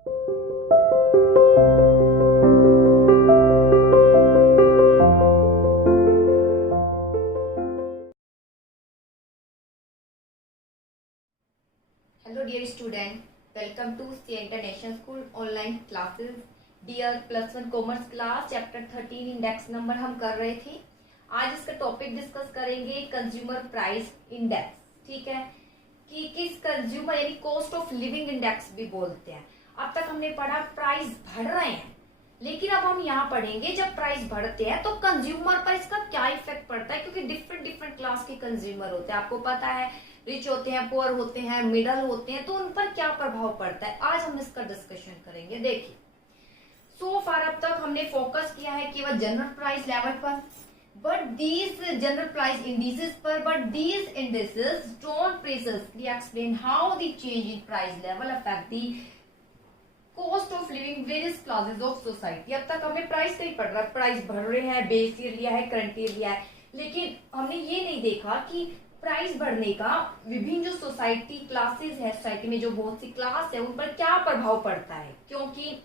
Hello dear student, welcome to C International School online classes. Dear +1 commerce class chapter 13 index number हम कर रहे थे। आज इसका टॉपिक डिस्कस करेंगे कंज्यूमर प्राइस इंडेक्स। ठीक है कि किस कंज्यूमर यानी कॉस्ट ऑफ लिविंग इंडेक्स भी बोलते हैं। अब तक हमने पढ़ा प्राइस बढ़ रहे हैं, लेकिन अब हम यहाँ पढ़ेंगे जब प्राइस बढ़ते हैं तो कंज्यूमर पर इसका क्या इफेक्ट पड़ता है, क्योंकि डिफरेंट डिफरेंट क्लास के कंज्यूमर होते हैं। आपको पता है रिच होते हैं, पुअर होते हैं, मिडल होते हैं, तो उन पर क्या प्रभाव पड़ता है आज हम इसका डिस्कशन करेंगे। देखिए सो फार अब तक हमने फोकस किया है केवल जनरल प्राइस लेवल पर, but these general price indices पर, but these indices don't precisely explain how the change in price level affect the cost of living various classes of society. अब तक हमें प्राइस नहीं पड़ रहा, प्राइस बढ़ रहे हैं, बेस ईयर लिया है, करंट ईयर लिया है, लेकिन हमने ये नहीं देखा कि प्राइस बढ़ने का विभिन्न जो सोसाइटी क्लासेस है, सोसाइटी में जो बहुत सी क्लास है उन पर क्या प्रभाव पड़ता है, क्योंकि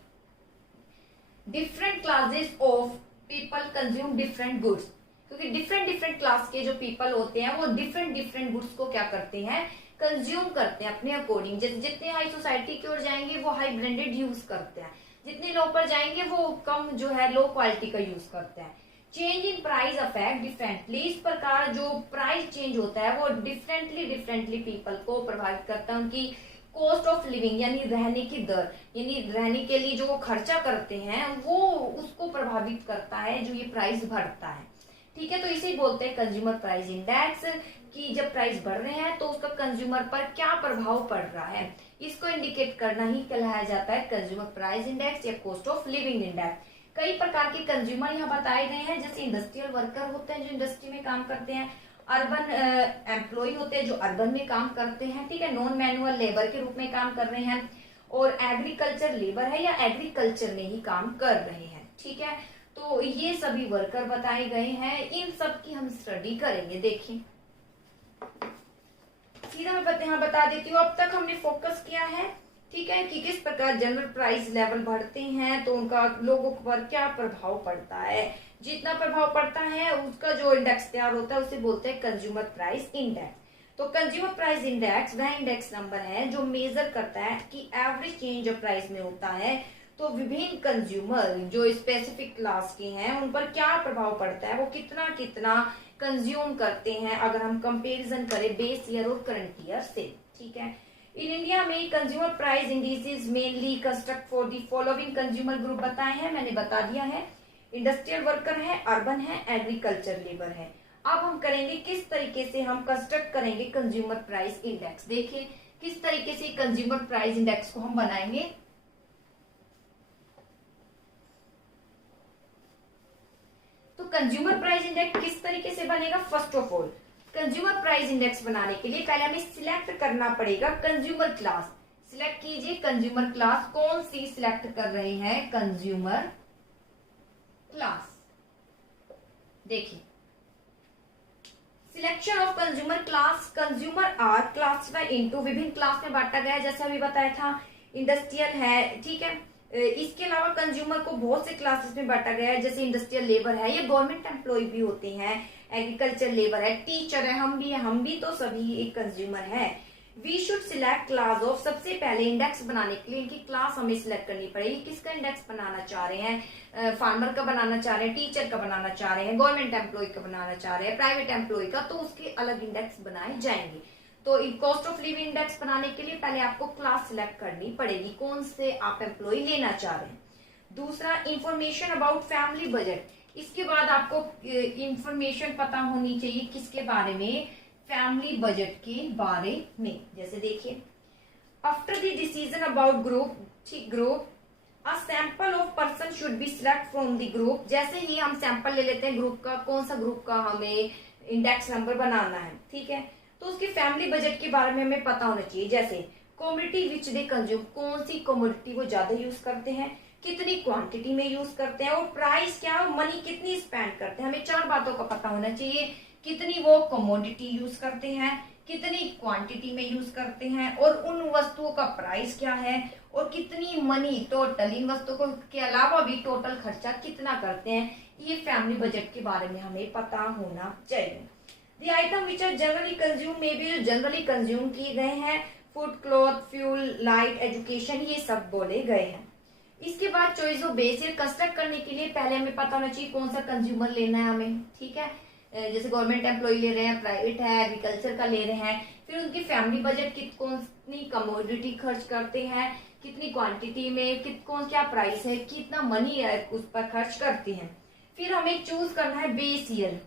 different classes of people consume different goods. क्योंकि डिफरेंट डिफरेंट क्लास के जो पीपल होते हैं वो डिफरेंट डिफरेंट गुड्स को क्या करते हैं, कंज्यूम करते हैं अपने अकॉर्डिंग। जैसे जितने हाई सोसाइटी की ओर जाएंगे वो हाई ब्रांडेड यूज करते हैं, जितने लो पर जाएंगे वो कम जो है लो क्वालिटी का यूज करते हैं। Change in price affect differently, इस प्रकार जो प्राइस चेंज होता है वो डिफरेंटली पीपल को प्रभावित करता है। उनकी कॉस्ट ऑफ लिविंग यानी रहने की दर, यानी रहने के लिए जो वो खर्चा करते हैं वो उसको प्रभावित करता है जो ये प्राइस बढ़ता है। ठीक है, तो इसे बोलते हैं कंज्यूमर प्राइस इंडेक्स, कि जब प्राइस बढ़ रहे हैं तो उसका कंज्यूमर पर क्या प्रभाव पड़ रहा है, इसको इंडिकेट करना ही कहलाया जाता है कंज्यूमर प्राइस इंडेक्स या कॉस्ट ऑफ लिविंग इंडेक्स। कई प्रकार के कंज्यूमर यहाँ बताए गए हैं, जैसे इंडस्ट्रियल वर्कर होते हैं जो इंडस्ट्री में काम करते हैं, अर्बन एम्प्लॉय होते हैं जो अर्बन में काम करते हैं, ठीक है, नॉन मैनुअल लेबर के रूप में काम कर रहे हैं, और एग्रीकल्चर लेबर है या एग्रीकल्चर में ही काम कर रहे हैं। ठीक है, तो ये सभी वर्कर बताए गए हैं, इन सब की हम स्टडी करेंगे। देखिए सीधा मैं यहाँ बता देती हूँ, अब तक हमने फोकस किया है, ठीक है, कि किस प्रकार जनरल प्राइस लेवल बढ़ते हैं तो उनका लोगों पर क्या प्रभाव पड़ता है। जितना प्रभाव पड़ता है उसका जो इंडेक्स तैयार होता है उसे बोलते हैं कंज्यूमर प्राइस इंडेक्स। तो कंज्यूमर प्राइस इंडेक्स वह इंडेक्स नंबर है जो मेजर करता है कि एवरेज चेंज ऑफ प्राइस में होता है तो विभिन्न कंज्यूमर जो स्पेसिफिक क्लास के हैं उन पर क्या प्रभाव पड़ता है, वो कितना कितना कंज्यूम करते हैं अगर हम कंपेरिजन करें बेस ईयर और करंट ईयर से। ठीक है, इन इंडिया में consumer price indices mainly construct for the following consumer group बताए हैं, मैंने बता दिया है, इंडस्ट्रियल वर्कर है, अर्बन है, एग्रीकल्चर लेबर है। अब हम करेंगे किस तरीके से हम कंस्ट्रक्ट करेंगे कंज्यूमर प्राइस इंडेक्स। देखिए किस तरीके से कंज्यूमर प्राइस इंडेक्स को हम बनाएंगे। तो कंज्यूमर प्राइस इंडेक्स किस तरीके से बनेगा, first of all consumer price index बनाने के लिए पहले हमें सिलेक्ट करना पड़ेगा कंज्यूमर क्लास। सिलेक्ट कीजिए कंज्यूमर क्लास, कौन सी सिलेक्ट कर रहे हैं, कंज्यूमर क्लास। देखिए selection of consumer class, consumer are classified into, विभिन्न क्लास में बांटा गया जैसा अभी बताया था, इंडस्ट्रियल है, ठीक है, इसके अलावा कंज्यूमर को बहुत से क्लासेस में बांटा गया है, जैसे इंडस्ट्रियल लेबर है, ये गवर्नमेंट एम्प्लॉय भी होते हैं, एग्रीकल्चर लेबर है, टीचर है, हम भी तो सभी एक कंज्यूमर है। We should select class of, सबसे पहले इंडेक्स बनाने के लिए इनकी क्लास हमें सिलेक्ट करनी पड़ेगी, किसका इंडेक्स बनाना चाह रहे हैं, फार्मर का बनाना चाह रहे हैं, टीचर का बनाना चाह रहे हैं, गवर्नमेंट एम्प्लॉय का बनाना चाह रहे हैं, प्राइवेट एम्प्लॉय का, तो उसके अलग इंडेक्स बनाए जाएंगे। तो कॉस्ट ऑफ लिविंग इंडेक्स बनाने के लिए पहले आपको क्लास सिलेक्ट करनी पड़ेगी, कौन से आप एम्प्लॉय लेना चाह रहे हैं। दूसरा इंफॉर्मेशन अबाउट फैमिली बजट, इसके बाद आपको इंफॉर्मेशन पता होनी चाहिए किसके बारे में, फैमिली बजट के बारे में। जैसे देखिए after the decision about group, ठीक, group a sample of person should be select from the group. जैसे ही हम सैंपल ले लेते हैं ग्रुप का, कौन सा ग्रुप का हमें इंडेक्स नंबर बनाना है, ठीक है, तो उसकी फैमिली बजट के बारे में हमें पता होना चाहिए। जैसे कमोडिटी विच दे कंज्यूम, कौन सी कमोडिटी वो ज्यादा यूज करते हैं, कितनी क्वांटिटी में यूज करते हैं, और प्राइस क्या है, मनी कितनी स्पेंड करते हैं। हमें चार बातों का पता होना चाहिए, कितनी वो कमोडिटी यूज करते हैं, कितनी क्वांटिटी में यूज करते हैं और उन वस्तुओं का प्राइस क्या है और कितनी मनी टोटल इन वस्तुओं के अलावा भी टोटल खर्चा कितना करते हैं, ये फैमिली बजट के बारे में हमें पता होना चाहिए। The item which are generally consume में भी जो जनरली कंज्यूम किए गए हैं, food, cloth, fuel, light, education, ये सब बोले गए हैं। इसके बाद choice of base year construct करने के लिए पहले हमें पता होना चाहिए कौन सा कंज्यूमर लेना है हमें, ठीक है। जैसे गवर्नमेंट एम्प्लॉय ले रहे हैं, प्राइवेट है, एग्रीकल्चर का ले रहे हैं, फिर उनकी फैमिली बजट कितनी कमोडिटी खर्च करते हैं, कितनी क्वांटिटी में कौन क्या प्राइस है, कितना मनी है उस पर खर्च करते हैं। फिर हमें चूज करना है बेस ईयर,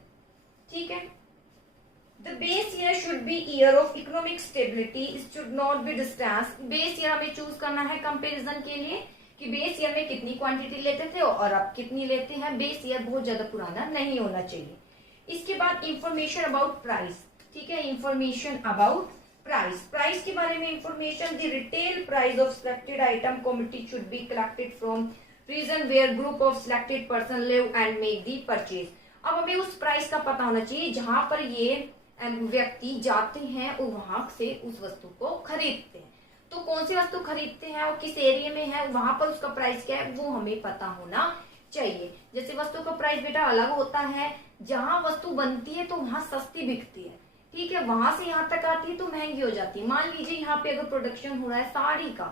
ठीक है। The base year should be year of economic stability, it should not be distance. Base year हमें चूज करना है कंपेरिजन के लिए कि बेस ईयर में कितनी क्वांटिटी लेते थे और अब कितनी लेते हैं। बेस ईयर बहुत ज्यादा पुराना नहीं होना चाहिए। इसके बाद इंफॉर्मेशन अबाउट प्राइस, ठीक है, इंफॉर्मेशन अबाउट प्राइस, प्राइस के बारे में information. The retail price of selected item commodity should be collected from region where group of selected person live and make the purchase. अब हमें उस प्राइस का पता होना चाहिए जहां पर ये व्यक्ति जाते हैं और वहां से उस वस्तु को खरीदते हैं। तो कौन सी वस्तु खरीदते हैं और किस एरिया में है, वहां पर उसका प्राइस क्या है, वो हमें पता होना चाहिए। जैसे वस्तु का प्राइस बेटा अलग होता है, जहां वस्तु बनती है तो वहां सस्ती बिकती है, ठीक है, वहां से यहाँ तक आती है तो महंगी हो जाती है। मान लीजिए यहाँ पे अगर प्रोडक्शन हो रहा है साड़ी का,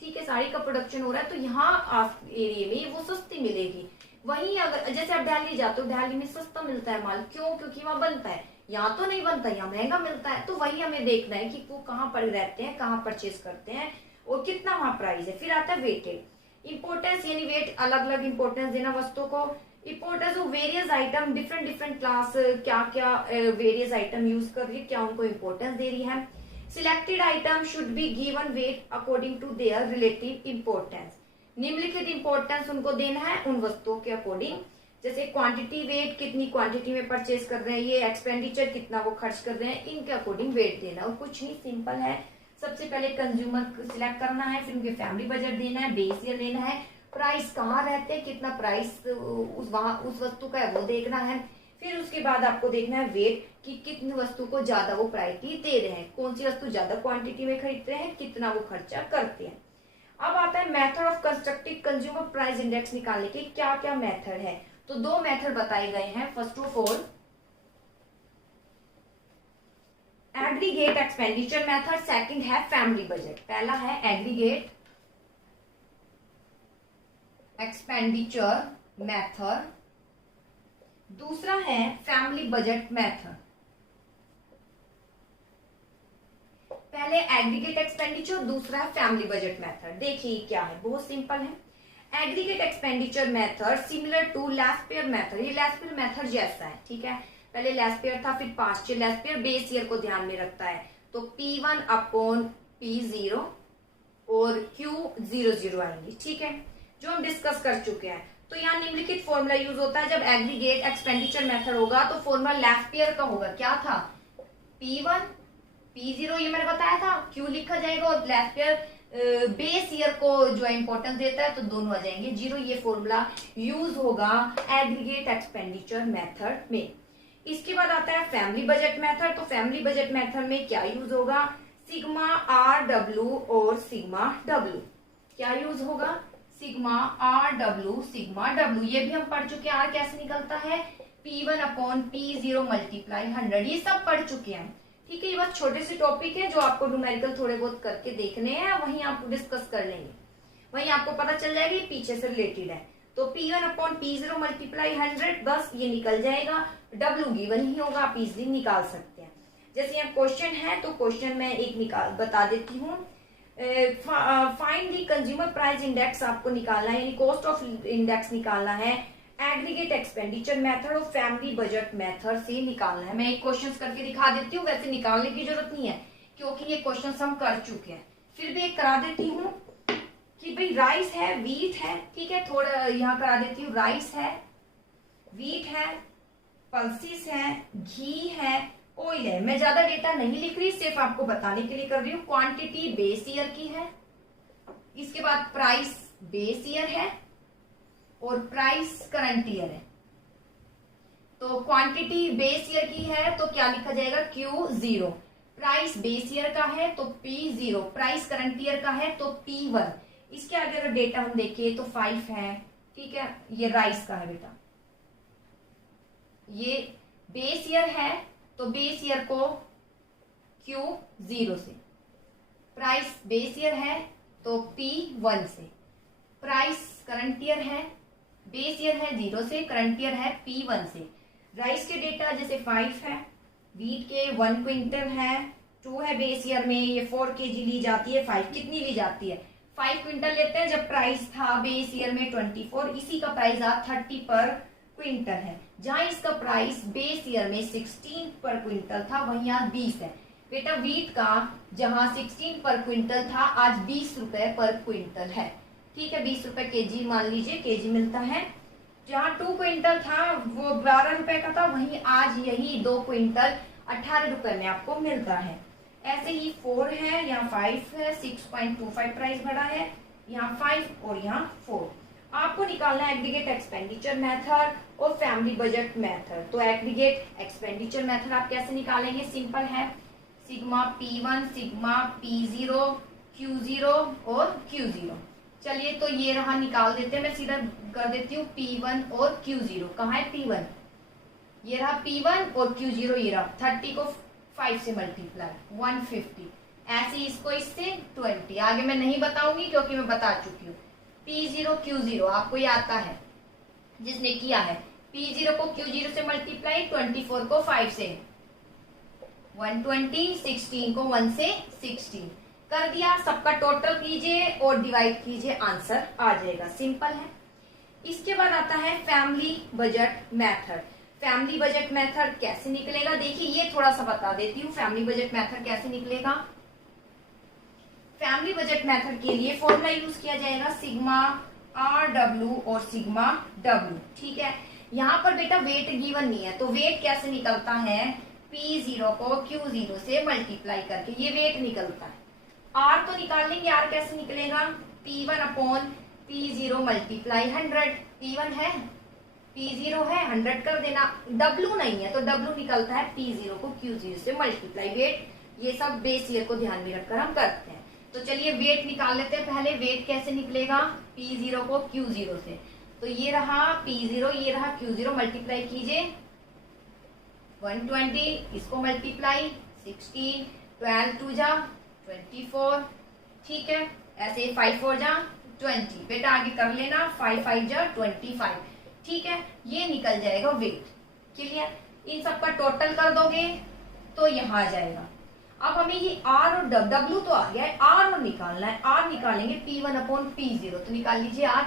ठीक है, साड़ी का प्रोडक्शन हो रहा है तो यहाँ एरिया में वो सस्ती मिलेगी। वहीं अगर जैसे आप दिल्ली जाते हो, दिल्ली में सस्ता मिलता है माल, क्यों, क्योंकि वहां बनता है, यहाँ तो नहीं बनता, यहाँ महंगा मिलता है। तो वही हमें देखना है कि वो कहाँ पर रहते हैं, कहाँ परचेज करते हैं और कितना वहां प्राइस है। फिर आता है वेटेड इंपोर्टेंस, यानी वेट अलग अलग इंपोर्टेंस देना वस्तुओं को। Importance of various item, different different class क्या क्या वेरियस आइटम यूज कर रही है, क्या उनको इंपोर्टेंस दे रही है। Selected item should be given weight according to their relative importance, निम्नलिखित इंपोर्टेंस उनको देना है उन वस्तुओं के अकॉर्डिंग। जैसे क्वांटिटी, वेट, कितनी क्वांटिटी में परचेज कर रहे हैं, ये एक्सपेंडिचर कितना वो खर्च कर रहे हैं, इनके अकॉर्डिंग वेट देना। और कुछ नहीं, सिंपल है। सबसे पहले कंज्यूमर सिलेक्ट करना है, फिर उनके फैमिली बजट देना है, बेस ईयर लेना है, प्राइस कहाँ रहते हैं, कितना प्राइस उस वस्तु का है वो देखना है। फिर उसके बाद आपको देखना है वेट कि कितनी वस्तु को ज्यादा वो प्रायोरिटी दे रहे हैं, कौन सी वस्तु ज्यादा क्वांटिटी में खरीद रहे हैं, कितना वो खर्चा करते हैं। अब आता है method of constructing consumer price index निकालने के क्या क्या मेथड है। तो दो मेथड बताए गए हैं। First of all aggregate expenditure method, second है फैमिली बजट। पहला है एग्रीगेट एक्सपेंडिचर मेथड, दूसरा है फैमिली बजट मेथड। पहले एग्रीगेट एक्सपेंडिचर, दूसरा है फैमिली बजट मेथड। देखिए क्या है, बहुत सिंपल है। Aggregate expenditure method similar to Laspeyres method, ये लैस्पेयर मेथड जैसा है, ठीक है। पहले लैस्पेयर था, फिर पास्ट ईयर लैस्पेयर बेस ईयर को ध्यान में रखता है। तो P1 अपॉन P0 और Q00 आएंगे, ठीक है, जो हम डिस्कस कर चुके हैं। तो यहाँ निम्नलिखित फॉर्मूला यूज होता है जब एग्रीगेट एक्सपेंडिचर मेथड होगा। तो फॉर्मूला लैस्पेयर का होगा, क्या था, P1 P0 ये मैंने बताया था, Q लिखा जाएगा, और लैस्पेयर बेस ईयर को जो इंपॉर्टेंस देता है तो दोनों आ जाएंगे 0। ये फॉर्मूला यूज होगा एग्रीगेट एक्सपेंडिचर मेथड में। इसके बाद आता है फैमिली बजट मेथड। तो फैमिली बजट मेथड में क्या यूज होगा, सिग्मा RW और सिग्मा W। क्या यूज होगा, सिग्मा RW सिग्मा W। ये भी हम पढ़ चुके हैं, R कैसे निकलता है, P1 अपॉन P0 मल्टीप्लाई 100, ये सब पढ़ चुके हैं, ठीक है। ये बस छोटे से टॉपिक है जो आपको न्यूमेरिकल थोड़े बहुत करके देखने हैं, वहीं आप डिस्कस कर लेंगे, वहीं आपको पता चल जाएगा ये पीछे से रिलेटेड है। तो P1 अपॉन P0 मल्टीप्लाई 100, बस ये निकल जाएगा। W गिवन ही होगा, आप इजिली निकाल सकते हैं। जैसे यहाँ क्वेश्चन है तो क्वेश्चन में एक बता देती हूँ। Find the consumer price index आपको निकालना है, यानी कॉस्ट ऑफ इंडेक्स निकालना है एग्रीगेट एक्सपेंडिचर मेथड और फैमिली बजट मेथड से निकालना है। मैं एक क्वेश्चन करके दिखा देती हूँ, वैसे निकालने की जरूरत नहीं है क्योंकि ये क्वेश्चन हम कर चुके हैं। फिर भी एक करा देती हूँ कि भाई राइस है, वीट है, ठीक है, थोड़ा यहाँ करा देती हूँ, राइस है, वीट है, पल्सिस है, घी है, ऑयल है। मैं ज्यादा डेटा नहीं लिख रही, सिर्फ आपको बताने के लिए कर रही हूँ। क्वांटिटी बेस ईयर की है, इसके बाद प्राइस बेस ईयर है और प्राइस करंट ईयर है। तो क्वांटिटी बेस ईयर की है तो क्या लिखा जाएगा, Q0। प्राइस बेस ईयर का है तो P0, प्राइस करंट ईयर का है तो P1। इसके आगे अगर डेटा हम देखें तो 5 है, ठीक है। ये राइस का है बेटा, ये बेस ईयर है तो बेस ईयर को Q0 से, प्राइस बेस ईयर है तो P1 से, प्राइस करंट ईयर है, बेस ईयर है 0 से, करंट ईयर है P1 से। राइस के डेटा जैसे 5 है, व्हीट के 1 क्विंटल है, 2 है बेस ईयर में, ये 4 kg ली जाती है, 5 कितनी ली जाती है, 5 क्विंटल लेते हैं। जब प्राइस था बेस ईयर में 24, इसी का प्राइस आज 30 पर क्विंटल है। जहां इसका प्राइस बेस ईयर में 16 पर क्विंटल था, वहीं आज 20 है। बेटा व्हीट का जहां 16 पर क्विंटल था, आज 20 रुपए पर क्विंटल है, ठीक है। 20 रुपए केजी मान लीजिए, केजी मिलता है। जहां 2 क्विंटल था वो 12 रुपए का था, वहीं आज यही 2 क्विंटल 18 रुपए में आपको मिलता है। ऐसे ही 4 है, यहाँ 5 है, 6.25 प्राइस बढ़ा है, यहाँ 5 और यहाँ 4। आपको निकालना है एग्रीगेट एक्सपेंडिचर मेथड और फैमिली बजट मेथड। तो एग्रीगेट एक्सपेंडिचर मेथड आप कैसे निकालेंगे, सिंपल है, sigma P1 sigma P0 Q0 और Q0। चलिए तो ये रहा, निकाल देते हैं, मैं सीधा कर देती हूँ P1 और Q0। कहाँ है P1, ये रहा P1 और Q0 ये रहा। 30 को 5 से मल्टीप्लाई 150, ऐसे इसको इससे 20। आगे मैं नहीं बताऊंगी क्योंकि मैं बता चुकी हूँ। P0 Q0 आपको ये आता है जिसने किया है, P0 को Q0 से मल्टीप्लाई, 24 को 5 से 120, 16 को 1 से 16 कर दिया। सबका टोटल कीजिए और डिवाइड कीजिए, आंसर आ जाएगा, सिंपल है। इसके बाद आता है family budget method. Family budget method कैसे निकलेगा, देखिए ये थोड़ा सा बता देती हूँ। फैमिली बजट मेथड कैसे निकलेगा, फैमिली बजट मेथड के लिए फॉर्मूला यूज किया जाएगा सिग्मा RW और सिग्मा W, ठीक है। यहाँ पर बेटा वेट गिवन नहीं है, तो वेट कैसे निकलता है, P0 को Q0 से मल्टीप्लाई करके ये वेट निकलता है। R तो निकाल लेंगे, R कैसे निकलेगा, P1 upon P0 multiply 100। P1 है, P0 है, 100 कर देना। W नहीं है तो W निकलता है P0 को Q0 से मल्टीप्लाई। वेट ये सब बेस ईयर को ध्यान में रखकर हम करते हैं। तो चलिए वेट निकाल लेते हैं पहले। वेट कैसे निकलेगा, P0 को Q0 से, तो ये रहा P0, ये रहा Q0, मल्टीप्लाई कीजिए 120, इसको मल्टीप्लाई 16, 12 2 जा 24, ठीक है। ऐसे 5 4 जा 20, बेटा आगे कर लेना, 5 5 जा 25, ठीक है। ये निकल जाएगा वेट, क्लियर। इन सबका टोटल कर दोगे तो यहाँ आ जाएगा। अब हमें ये R और W तो आ गया है, R और निकालना है। R निकालेंगे P1 अपॉन P0, तो निकाल लीजिए R,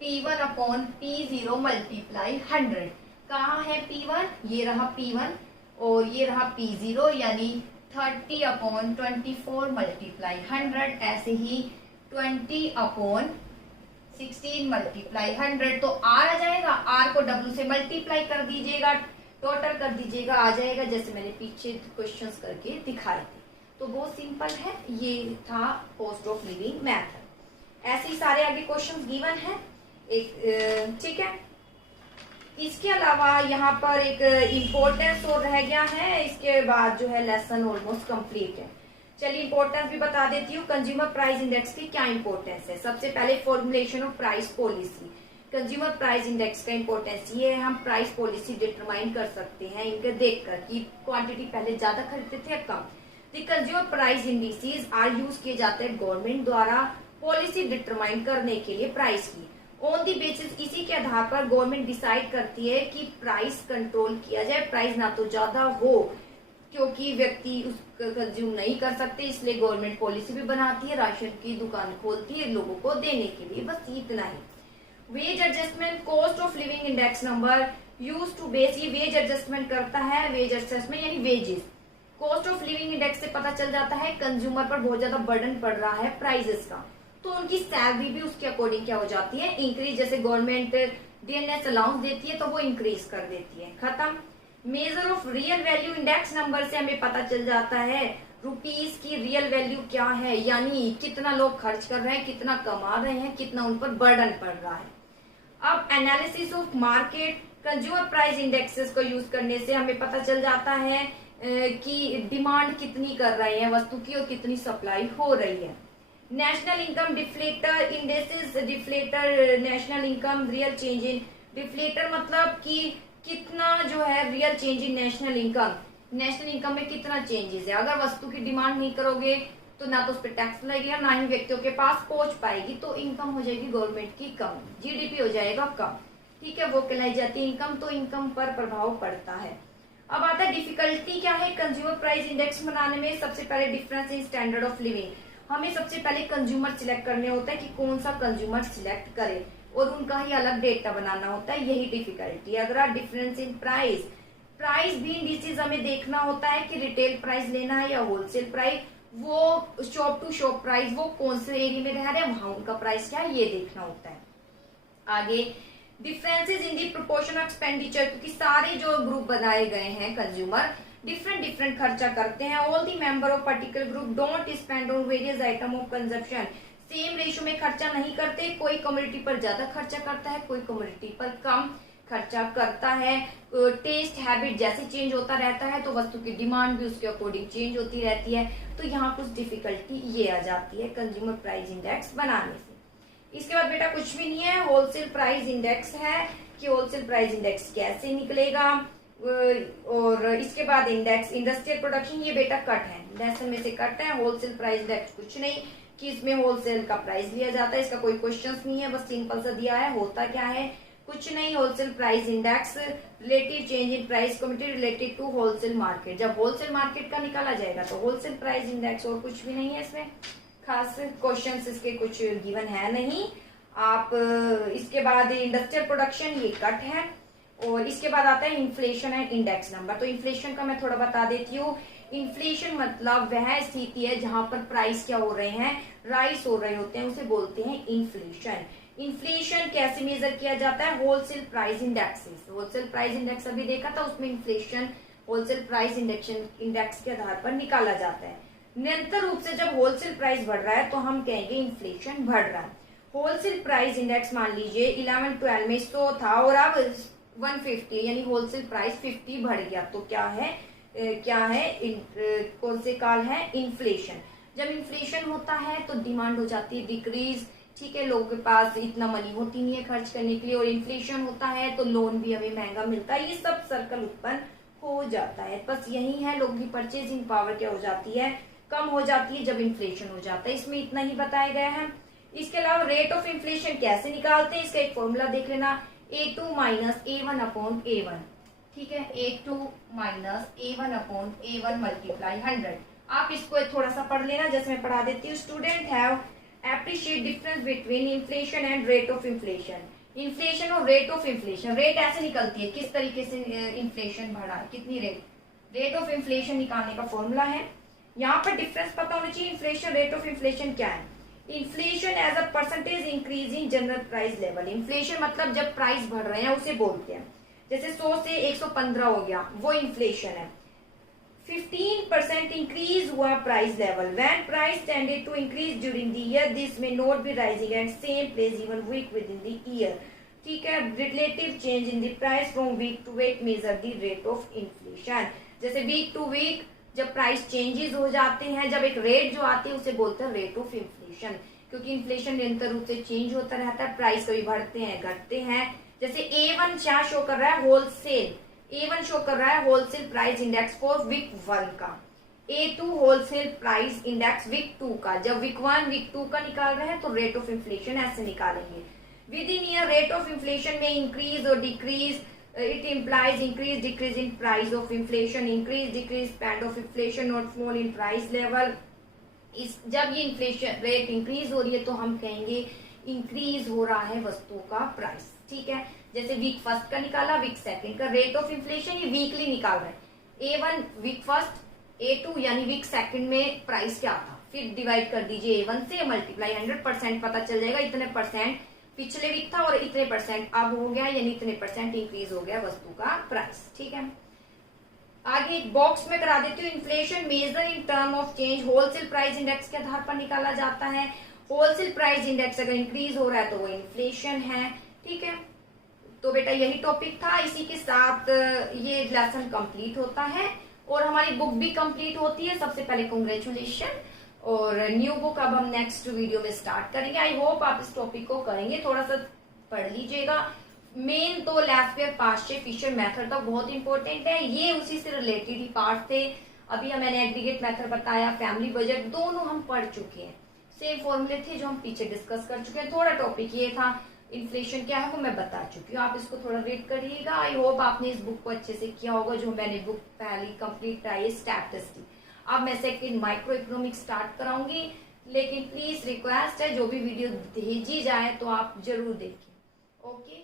P1 upon P0 multiply 100। कहाँ है P1, ये रहा P1 और ये रहा P0, यानी 30 अपॉन 24 मल्टीप्लाई 100। ऐसे ही 20 अपॉन 16 मल्टीप्लाई 100, तो R आ जाएगा। R को W से मल्टीप्लाई कर दीजिएगा, टोटल कर दीजिएगा, आ जाएगा जैसे मैंने पीछे क्वेश्चंस करके दिखाए थे। तो बहुत सिंपल है, ये था कॉस्ट ऑफ लिविंग मेथड। ऐसे ही सारे आगे क्वेश्चंस गिवन है एक, ठीक है। इसके अलावा यहाँ पर एक इम्पोर्टेंस और रह गया है, इसके बाद जो है लेसन ऑलमोस्ट कंप्लीट है। चलिए इम्पोर्टेंस भी बता देती हूँ। कंज्यूमर प्राइस इंडेक्स की क्या इंपॉर्टेंस है, सबसे पहले formulation of price policy. Consumer price index का इंपॉर्टेंस ये है, हम प्राइस पॉलिसी डिटरमाइन कर सकते हैं इनके देखकर कि क्वांटिटी पहले ज्यादा खरीदते थे या कम। The consumer price indices are use किए जाते हैं गवर्नमेंट द्वारा पॉलिसी डिटरमाइन करने के लिए प्राइस की। ऑन दी बेसिस, इसी के आधार पर गवर्नमेंट डिसाइड करती है कि प्राइस कंट्रोल किया जाए, प्राइस ना तो ज्यादा हो क्योंकि व्यक्ति उसको कंज्यूम नहीं कर सकते, इसलिए गवर्नमेंट पॉलिसी भी बनाती है, राशन की दुकान खोलती है लोगों को देने के लिए, बस इतना ही। Wage adjustment, cost of living index number use to base, ये वेज एडजस्टमेंट करता है, वेज एडजस्टमेंट यानी wages. Cost of living index से पता चल जाता है कंज्यूमर पर बहुत ज्यादा बर्डन पड़ रहा है प्राइसेस का, तो उनकी सैलरी भी उसके अकॉर्डिंग क्या हो जाती है, इंक्रीज। जैसे गवर्नमेंट DNS अलाउंस देती है तो वो इंक्रीज कर देती है, खत्म। Measure of real value index number से हमें पता चल जाता है रुपीस की रियल वैल्यू क्या है, यानी कितना लोग खर्च कर रहे हैं, कितना कमा रहे हैं, कितना उन पर बर्डन पड़ रहा है। अब analysis of market, consumer price indexes को यूज करने से हमें पता चल जाता है कि डिमांड कितनी कर रहे हैं वस्तु की और कितनी सप्लाई हो रही है। National income deflator indexes, deflator national income real change in, deflator मतलब कि कितना जो है real change in national income, national income में कितना चेंजेस है। अगर वस्तु की डिमांड नहीं करोगे तो ना तो उस पर टैक्स लगेगा, ना ही व्यक्तियों के पास पहुंच पाएगी, तो इनकम हो जाएगी गवर्नमेंट की कम, जीडीपी हो जाएगा कम, ठीक है, वो कहलाई जाती है इनकम। तो इनकम पर प्रभाव पड़ता है। अब आता है डिफिकल्टी क्या है कंज्यूमर प्राइस इंडेक्स बनाने में। सबसे पहले difference in standard of living, हमें सबसे पहले कंज्यूमर सिलेक्ट करने होता है कि कौन सा कंज्यूमर सिलेक्ट करे और उनका ही अलग डेटा बनाना होता है, यही डिफिकल्टी। अगर डिफरेंस इन प्राइस, प्राइस भी इंडिसेस हमें देखना होता है कि रिटेल प्राइस लेना है या होलसेल प्राइस, वो शॉप टू शॉप प्राइस, वो कौन से एरिया में रह रहे हैं वहां उनका प्राइस क्या है ये देखना होता है। आगे differences in the proportion of expenditure, क्योंकि सारे जो ग्रुप बनाए गए हैं कंज्यूमर डिफरेंट डिफरेंट खर्चा करते हैं। All the member of particular group don't spend on various item of consumption, same ratio में खर्चा नहीं करते, कोई कम्युनिटी पर ज्यादा खर्चा करता है, कोई कम्युनिटी पर कम खर्चा करता है। टेस्ट हैबिट जैसे चेंज होता रहता है तो वस्तु की डिमांड भी उसके अकॉर्डिंग चेंज होती रहती है। तो यहाँ कुछ डिफिकल्टी ये आ जाती है कंज्यूमर प्राइस इंडेक्स बनाने से। इसके बाद बेटा कुछ भी नहीं है, होलसेल प्राइस इंडेक्स है कि होलसेल प्राइस इंडेक्स कैसे निकलेगा। और इसके बाद इंडेक्स इंडस्ट्रियल प्रोडक्शन, ये बेटा कट है, लेसन में से कट है। होलसेल प्राइस इंडेक्स कुछ नहीं कि इसमें होलसेल का प्राइस लिया जाता है, इसका कोई क्वेश्चन नहीं है, बस सिंपल सा दिया है। होता क्या है कुछ नहीं, wholesale price index relative change in price commodity related to wholesale market. जब होलसेल मार्केट का निकाला जाएगा तो होलसेल प्राइस इंडेक्स, और कुछ भी नहीं है इसमें खास क्वेश्चंस इसके कुछ गिवन है नहीं। आप इसके बाद इंडस्ट्रियल प्रोडक्शन ये कट है। और इसके बाद आता है इन्फ्लेशन एंड इंडेक्स नंबर। तो इन्फ्लेशन का मैं थोड़ा बता देती हूँ। इन्फ्लेशन मतलब वह स्थिति है जहां पर प्राइस क्या हो रहे हैं, राइस हो रहे होते हैं, उसे बोलते हैं इन्फ्लेशन। इन्फ्लेशन कैसे मेजर किया जाता है, wholesale price indexes. Wholesale price index अभी देखा था, उसमें इन्फ्लेशन होलसेल प्राइस इंडेक्स के आधार पर निकाला जाता है। निरंतर रूप से जब होलसेल प्राइस बढ़ रहा है तो हम कहेंगे इन्फ्लेशन बढ़ रहा है। होलसेल प्राइस इंडेक्स मान लीजिए 11-12 में 100 था और अब 150, यानी होलसेल प्राइस 50 बढ़ गया, तो क्या है कौन से काल है, इन्फ्लेशन। जब इन्फ्लेशन होता है तो डिमांड हो जाती है डिक्रीज, ठीक है, लोगों के पास इतना मनी होती नहीं है खर्च करने के लिए, और इन्फ्लेशन होता है तो लोन भी हमें महंगा मिलता है, ये सब सर्कल उत्पन्न हो जाता है। बस यही है, लोगों की परचेजिंग पावर क्या हो जाती है, कम हो जाती है जब इन्फ्लेशन हो जाता है। इसमें इतना ही बताया गया है। इसके अलावा रेट ऑफ इन्फ्लेशन कैसे निकालते हैं, इसका एक फॉर्मूला देख लेना, A2 minus A1 upon A1, ठीक है, A2 minus A1 upon A1 multiply 100। आप इसको थोड़ा सा पढ़ लेना, जैसे मैं पढ़ा देती हूँ। Student have appreciate difference between inflation and rate of inflation. Inflation और रेट ऑफ इन्फ्लेशन, रेट ऐसे निकलती है किस तरीके से इन्फ्लेशन बढ़ा है, कितनी रेट ऑफ इन्फ्लेशन निकालने का फॉर्मूला है। यहाँ पर डिफरेंस पता होना चाहिए, इन्फ्लेशन रेट ऑफ इन्फ्लेशन क्या है। Inflation as a percentage increase in general price level. Inflation मतलब जब प्राइस बढ़ रहे हैं उसे बोलते हैं। जैसे 100 से 115 हो गया, वो इन्फ्लेशन है। 15% इंक्रीज हुआ price level. When price tended to increase during the year this may not be rising at same place even week within the year, ठीक है। Relative change in the price from week to week measure the rate of inflation. जैसे week to week जब price changes हो जाते हैं, जब एक rate जो आती है उसे बोलते हैं रेट ऑफ इन्फ्लेशन, क्योंकि इन्फ्लेशन निरंतर रूप से चेंज होता रहता है, प्राइस कभी बढ़ते हैं घटते हैं। जैसे A1 क्या शो कर रहा है, होलसेल, A1 शो कर रहा है wholesale price index for week 1 का, A2 wholesale price index week 2 का। जब वीक 1 वीक 2 का निकाल रहे हैं तो रेट ऑफ इन्फ्लेशन ऐसे निकालेंगे। With in year rate of inflation में इंक्रीज और decrease, it implies increase decrease in price of inflation, increase decrease span of inflation not fall in price level। इस जब ये इन्फ्लेशन रेट इंक्रीज हो रही है तो हम कहेंगे इंक्रीज हो रहा है वस्तुओं का प्राइस, ठीक है। जैसे वीक फर्स्ट का निकाला, वीक सेकंड का रेट ऑफ इन्फ्लेशन ये वीकली निकाल रहे हैं। A1 वीक फर्स्ट, A2 यानी वीक सेकंड में प्राइस क्या था, फिर डिवाइड कर दीजिए A1 से, मल्टीप्लाई 100% पता चल जाएगा इतने परसेंट पिछले वीक था और इतने परसेंट अब हो गया, यानी इतने परसेंट इंक्रीज हो गया वस्तु का प्राइस, ठीक है। आगे एक बॉक्स में करा देती हूँ, inflation measure in term of change wholesale price index के आधार पर निकाला जाता है। होलसेल प्राइस इंडेक्स अगर इंक्रीज हो रहा है तो वो इन्फ्लेशन है, ठीक है। तो बेटा यही टॉपिक था, इसी के साथ ये लेसन कंप्लीट होता है और हमारी बुक भी कंप्लीट होती है। सबसे पहले कॉन्ग्रेचुलेशन। और न्यू बुक अब हम नेक्स्ट वीडियो में स्टार्ट करेंगे। आई होप आप इस टॉपिक को करेंगे, थोड़ा सा पढ़ लीजिएगा। मेन तो लेफ्ट पास्ट फिशर मेथड तो बहुत इंपॉर्टेंट है, ये उसी से रिलेटेड ही पार्ट थे। अभी मैंने एग्रीगेट मेथड बताया, फैमिली बजट दोनों हम पढ़ चुके हैं। सेम फॉर्मूले थे जो हम पीछे डिस्कस कर चुके हैं। थोड़ा टॉपिक ये था इन्फ्लेशन क्या है वो मैं बता चुकी हूँ, आप इसको थोड़ा रीड करिएगा। आई होप आपने इस बुक को अच्छे से किया होगा। जो मैंने बुक पहली कंप्लीट कराई है स्टैटिस्टिक्स, अब मैं सेकंड माइक्रो इकोनॉमिक्स स्टार्ट कराऊंगी। लेकिन प्लीज रिक्वेस्ट है जो भी वीडियो भेजी जाए तो आप जरूर देखें। ओके।